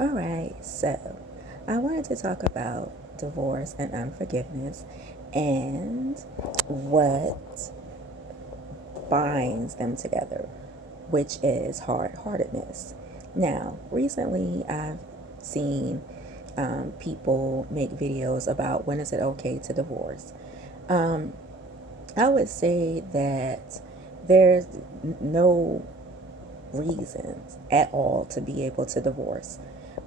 All right, so I wanted to talk about divorce and unforgiveness and what binds them together, which is hard heartedness. Now, recently I've seen people make videos about when is it okay to divorce. Um, I would say that there's no reasons at all to be able to divorce.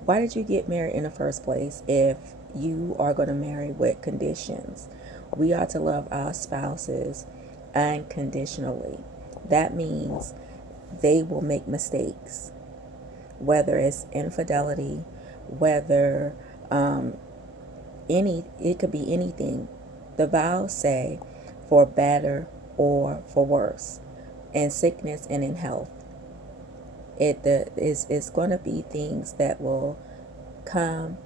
Why did you get married in the first place if you are going to marry with conditions? We are to love our spouses unconditionally. That means they will make mistakes, whether it's infidelity, whether it could be anything. The vows say for better or for worse, in sickness and in health. It's going to be things that will come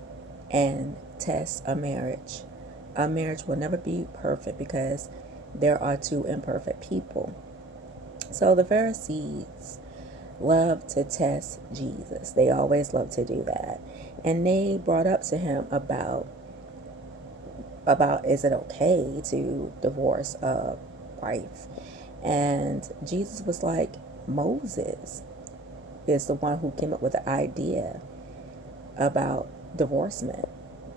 and test a marriage. A marriage will never be perfect because there are two imperfect people. So the Pharisees love to test Jesus. They always love to do that. And they brought up to him about is it okay to divorce a wife? And Jesus was like, Moses is the one who came up with the idea about divorcement.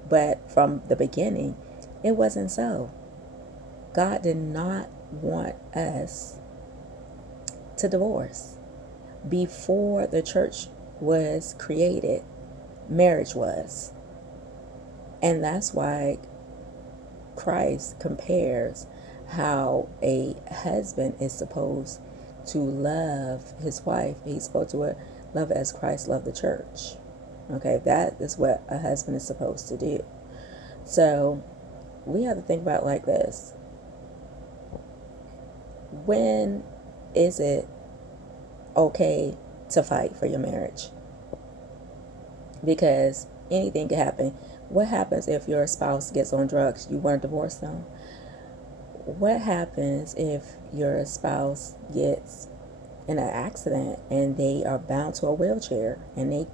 But from the beginning, it wasn't so. God did not want us to divorce. Before the church was created, marriage was. And that's why Christ compares how a husband is supposed to love his wife. He's supposed to love as Christ loved the church. Okay, that is what a husband is supposed to do. So we have to think about it like this. When is it okay to fight for your marriage? Because anything can happen. What happens if your spouse gets on drugs? You want to divorce them? What happens if your spouse gets in an accident and they are bound to a wheelchair and they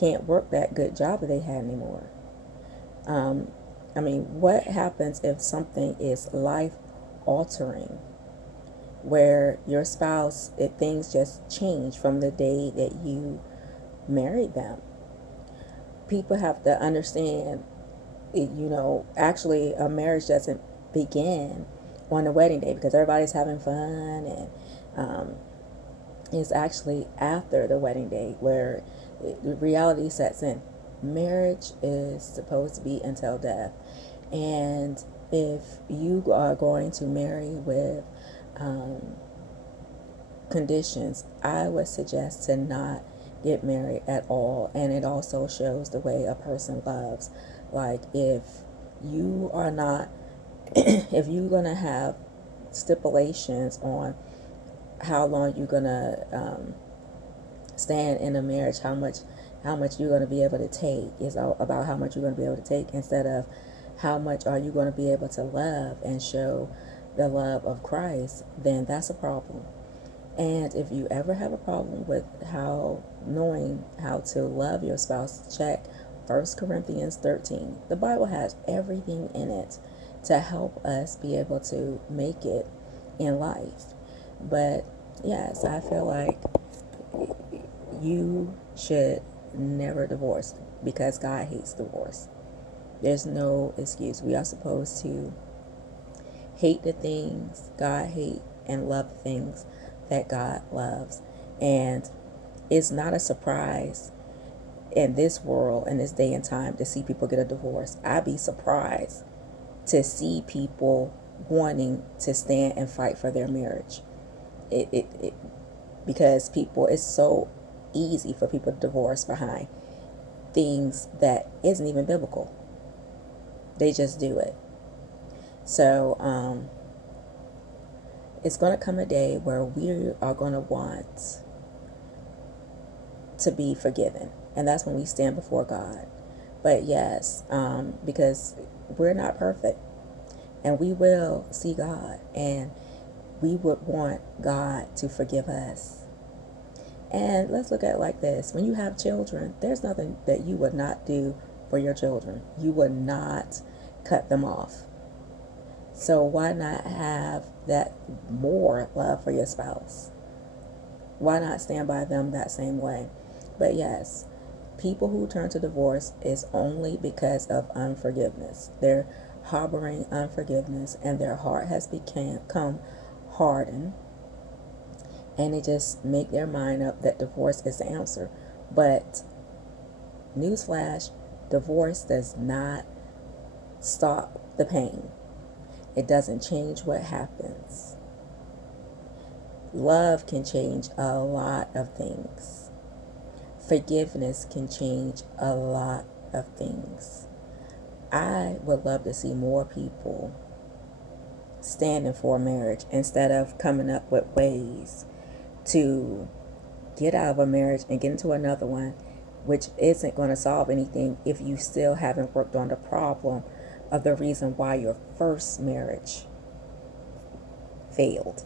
can't work that good job that they had anymore? What happens if something is life altering, where your spouse, if things just change from the day that you married them? People have to understand, actually a marriage doesn't begin on the wedding day because everybody's having fun, and it's actually after the wedding day where the reality sets in. Marriage is supposed to be until death. And if you are going to marry with conditions, I would suggest to not get married at all. And it also shows the way a person loves. Like, if you are not if you're going to have stipulations on how long you're going to stand in a marriage, how much you're going to be able to take, is about how much you're going to be able to take, instead of how much are you going to be able to love and show the love of Christ, then that's a problem. And if you ever have a problem with knowing how to love your spouse, check 1 Corinthians 13. The Bible has everything in it to help us be able to make it in life. But yes, I feel like you should never divorce because God hates divorce. There's no excuse. We are supposed to hate the things God hates and love the things that God loves. And it's not a surprise in this world, in this day and time, to see people get a divorce. I'd be surprised to see people wanting to stand and fight for their marriage. Because it's so easy for people to divorce behind things that isn't even biblical. They just do it. So it's going to come a day where we are going to want to be forgiven, and that's when we stand before God. But yes, because we're not perfect, and we will see God, and we would want God to forgive us. And let's look at it like this. When you have children, there's nothing that you would not do for your children. You would not cut them off. So why not have that more love for your spouse? Why not stand by them that same way? But yes, people who turn to divorce is only because of unforgiveness. They're harboring unforgiveness and their heart has become hardened, and they just make their mind up that divorce is the answer. But newsflash, divorce does not stop the pain. It doesn't change what happens. Love can change a lot of things. Forgiveness can change a lot of things. I would love to see more people standing for marriage instead of coming up with ways to get out of a marriage and get into another one, which isn't going to solve anything if you still haven't worked on the problem of the reason why your first marriage failed.